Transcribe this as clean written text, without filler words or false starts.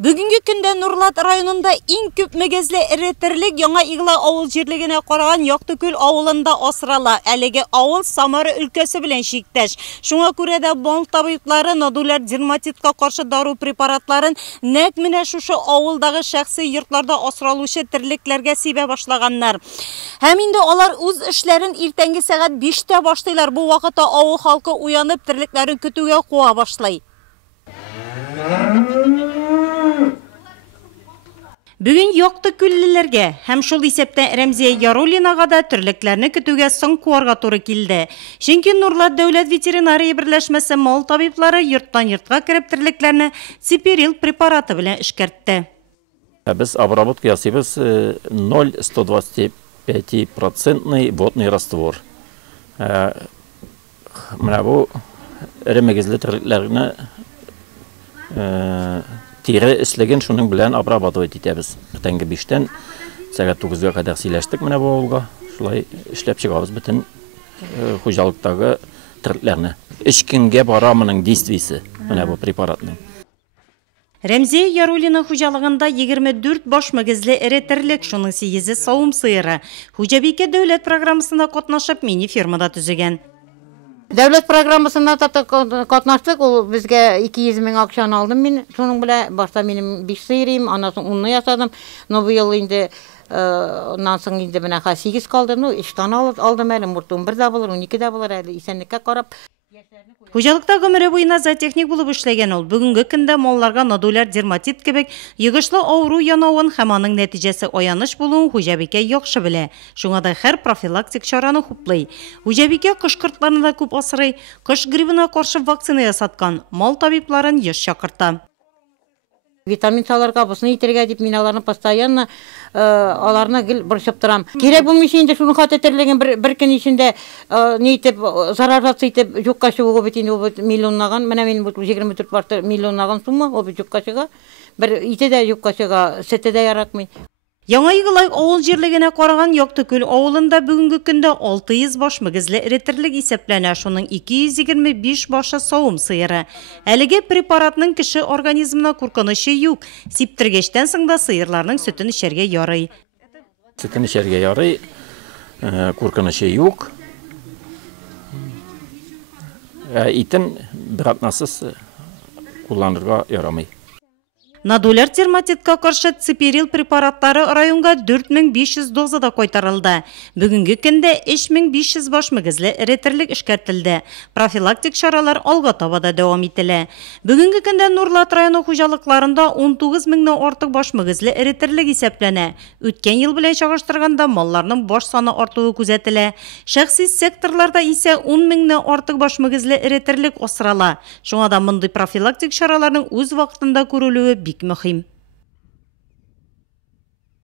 Бүгінгі күндә Нурлат районында иң күп мөгезле эретерлек Яңа Игла авыл җирлегенә караган Яктыкүл авылында асрала. Әлеге авыл Самара өлкәсе белән чиктәш. Шуңа күрә дә бал табиблары нодуляр дерматитка каршы дару препаратларын нәкъ менә шушы авылдагы шәхси йортларда асралучы терлекләргә сибә башлаганнар. Һәм инде алар үз эшләрен иртәнге сәгать 5-тә башлыйлар. Бу вакытта авыл халкы уянып терлекләрен көтүгә куа башлый. Бүгін Яктыкүллеләргә һәм шул исәптә Рәмзия Яруллинага да терлекләрне көтүгә соң куарга туры килде. Чөнки Нурлат дәүләт ветеринария берләшмәсе мал табиблары йорттан йортка кереп терлекләрне циперил препараты белән эшкәртте. Без обработка ясыйбыз 0,125% водный раствор. Менә бу ремегезле терлекләрне тире эшлеген шуның белән обрабатывать итәбез. Иртәнге 5-тән сәгать 9-га кадәр сөйләштек менә бу авылга. Шулай эшләп чыгабыз бөтен хуҗалыктагы терлекләрне. 3 көнгә бара моның действиесе менә бу препаратның. Рәмзия Яруллина хуҗалыгында 24 баш мөгезле эретерлек, шуның 8-е савым сыйыры. Хуҗабикә дәүләт программасында катнашып мини фермада төзегән. Дәүләт программасына катнаштык, ул безгә 200 мең акчаны алдым мин. Шуның белән башта минем 5 сыйрым, анасын 10-ны ясадым. Но бу ел инде оннан соң инде менә 8 калды. Ну, 3 тан алдым әле, муртым 1 дә булыр, 12 дә булыр әле, исәнлеккә карап. Хуҗалыкта гомере буена зоотехник булып эшләгән ул. Бүгенге көндә малларга нодуляр дерматит кебек йогышлы авыру янавын һәм аның нәтиҗәсе аяныш булуын хуҗабикә яхшы белә. Шуңа да һәр профилактик чараны хуплый. Хуҗабикә кышкыртларны да күп асрый, кыш гриппына каршы вакцина ясаткан. Мал табибларын еш чакырта. Витамин саларга бусын итергә дип мин аларны постоянно аларны гел борчып торам. Кирәк булмыйча инде шуның хатерлеген бер көн ичендә ни итеп зарарат итеп юкка чыгуга бит инде миллионнаган, менә мин бу 24 миллионнаган сумма ул юкка чыга. Бер ите дә юкка чыга, сете дә яратмый. Яңа Игла авыл җирлегенә караган Яктыкүл авылында бүгенге көндә 600 баш мөгезле эретерлек исәпләнә, шуның 225 башы савым сыйыры. Әлеге препаратның кеше организмына куркынычы юк. Сиптергәчтән соң да сыйырларның сөтен эчәргә ярый. Сөтен эчәргә ярый, куркынычы юк. Итен бер атнасыз кулланырга ярамый. Нодуляр дерматитка каршы циперил препараттары районга 4500 дозада кайтарылды. Бүгенге көндә 3500 баш мөгезле эретерлек эшкәртелде. Профилактик чаралар алга таба да дәвам ителә. Бүгенге көндә Нурлат районы хуҗалыкларында 19 меңнән артык баш мөгезле эретерлек исәпләнә. Үткән ел белән чагыштырганда малларның баш саны артуы күзәтелә. Шәхси секторларда исә 10 меңнән артык баш мөгезле эретерлек асрала. Шуңа да мондый профилактик чараларның үз вакытында күрелүе бик мөһим.